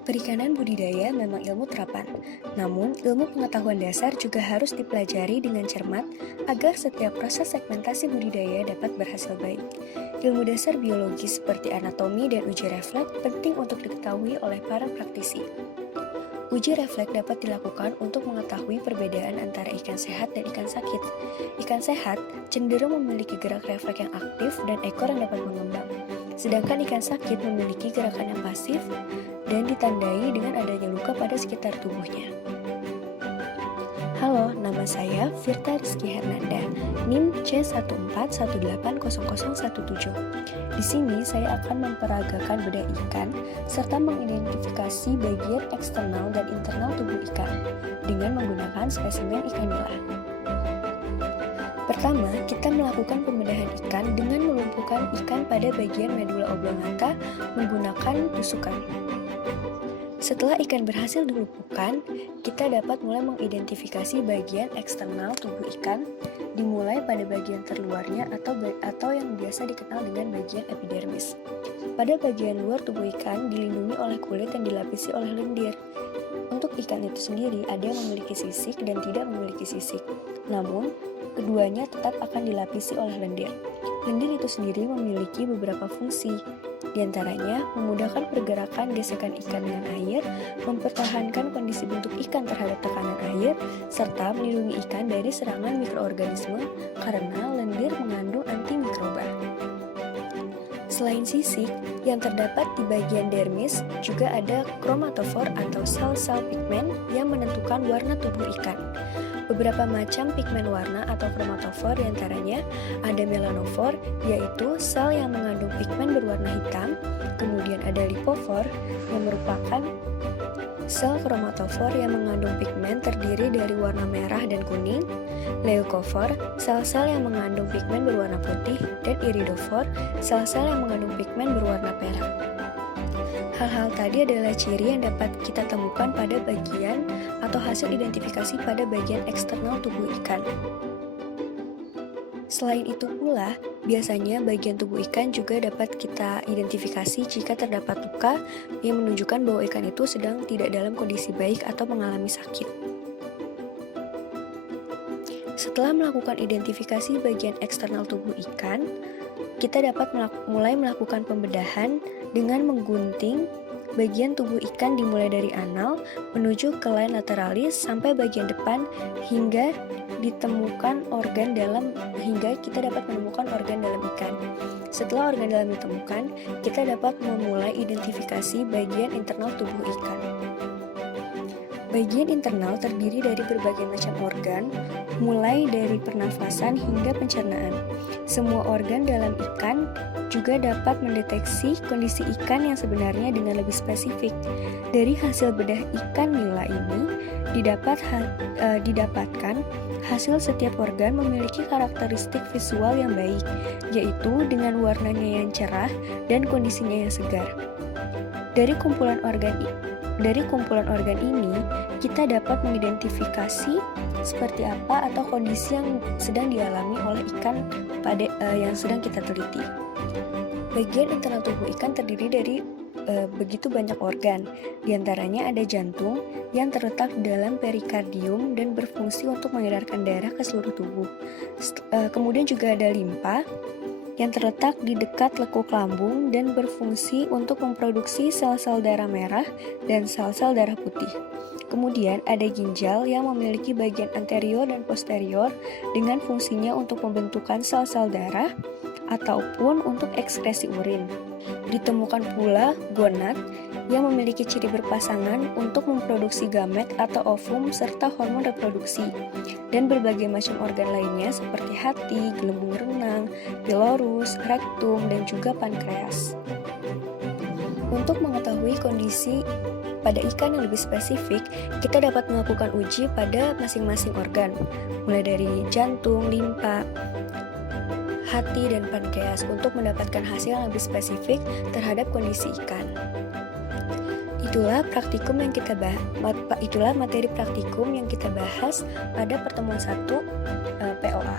Perikanan budidaya memang ilmu terapan, namun ilmu pengetahuan dasar juga harus dipelajari dengan cermat agar setiap proses segmentasi budidaya dapat berhasil baik. Ilmu dasar biologi seperti anatomi dan uji refleks penting untuk diketahui oleh para praktisi. Uji refleks dapat dilakukan untuk mengetahui perbedaan antara ikan sehat dan ikan sakit. Ikan sehat cenderung memiliki gerak refleks yang aktif dan ekor yang dapat mengembang. Sedangkan ikan sakit memiliki gerakan yang pasif dan ditandai dengan adanya luka pada sekitar tubuhnya. Halo, nama saya Firta Rizky Hernanda, NIM C14180017. Di sini saya akan memperagakan bedah ikan serta mengidentifikasi bagian eksternal dan internal tubuh ikan dengan menggunakan spesimen ikan nila. Pertama, kita melakukan pembedahan ikan dengan melumpuhkan ikan pada bagian medula oblongata menggunakan tusukan. Setelah ikan berhasil dilumpuhkan, kita dapat mulai mengidentifikasi bagian eksternal tubuh ikan, dimulai pada bagian terluarnya atau yang biasa dikenal dengan bagian epidermis. Pada bagian luar tubuh ikan dilindungi oleh kulit yang dilapisi oleh lendir. Untuk ikan itu sendiri ada yang memiliki sisik dan tidak memiliki sisik. Namun, keduanya tetap akan dilapisi oleh lendir. Lendir itu sendiri memiliki beberapa fungsi, di antaranya memudahkan pergerakan gesekan ikan dengan air, mempertahankan kondisi bentuk ikan terhadap tekanan air, serta melindungi ikan dari serangan mikroorganisme karena lendir mengandung antimikroba. Selain sisik, yang terdapat di bagian dermis juga ada kromatofor atau sel-sel pigmen yang menentukan warna tubuh ikan. Beberapa macam pigmen warna atau kromatofor diantaranya ada melanofor, yaitu sel yang mengandung pigmen berwarna hitam, kemudian ada lipofor yang merupakan sel kromatofor yang mengandung pigmen terdiri dari warna merah dan kuning, leukofor, sel-sel yang mengandung pigmen berwarna putih, dan iridofor, sel-sel yang mengandung pigmen berwarna perak. Hal-hal tadi adalah ciri yang dapat kita temukan pada bagian atau hasil identifikasi pada bagian eksternal tubuh ikan. Selain itu pula, biasanya bagian tubuh ikan juga dapat kita identifikasi jika terdapat luka yang menunjukkan bahwa ikan itu sedang tidak dalam kondisi baik atau mengalami sakit. Setelah melakukan identifikasi bagian eksternal tubuh ikan, kita dapat mulai melakukan pembedahan dengan menggunting bagian tubuh ikan dimulai dari anal menuju ke line lateralis sampai bagian depan hingga kita dapat menemukan organ dalam ikan. Setelah organ dalam ditemukan, kita dapat memulai identifikasi bagian internal tubuh ikan. Bagian internal terdiri dari berbagai macam organ, mulai dari pernafasan hingga pencernaan. Semua organ dalam ikan juga dapat mendeteksi kondisi ikan yang sebenarnya dengan lebih spesifik. Dari hasil bedah ikan nila ini, didapatkan hasil setiap organ memiliki karakteristik visual yang baik, yaitu dengan warnanya yang cerah dan kondisinya yang segar. Dari kumpulan organ ini, kita dapat mengidentifikasi seperti apa atau kondisi yang sedang dialami oleh ikan yang sedang kita teliti. Bagian internal tubuh ikan terdiri dari begitu banyak organ. Di antaranya ada jantung yang terletak dalam perikardium dan berfungsi untuk mengedarkan darah ke seluruh tubuh. Kemudian juga ada limpa yang terletak di dekat lekuk lambung dan berfungsi untuk memproduksi sel-sel darah merah dan sel-sel darah putih. Kemudian ada ginjal yang memiliki bagian anterior dan posterior dengan fungsinya untuk pembentukan sel-sel darah ataupun untuk ekskresi urin. Ditemukan pula gonad yang memiliki ciri berpasangan untuk memproduksi gamet atau ovum serta hormon reproduksi, dan berbagai macam organ lainnya seperti hati, gelembung renang, pilorus, rektum, dan juga pankreas. Untuk mengetahui kondisi pada ikan yang lebih spesifik, kita dapat melakukan uji pada masing-masing organ, mulai dari jantung, limpa, hati, dan pankreas untuk mendapatkan hasil yang lebih spesifik terhadap kondisi ikan. Itulah materi praktikum yang kita bahas pada pertemuan 1 POA.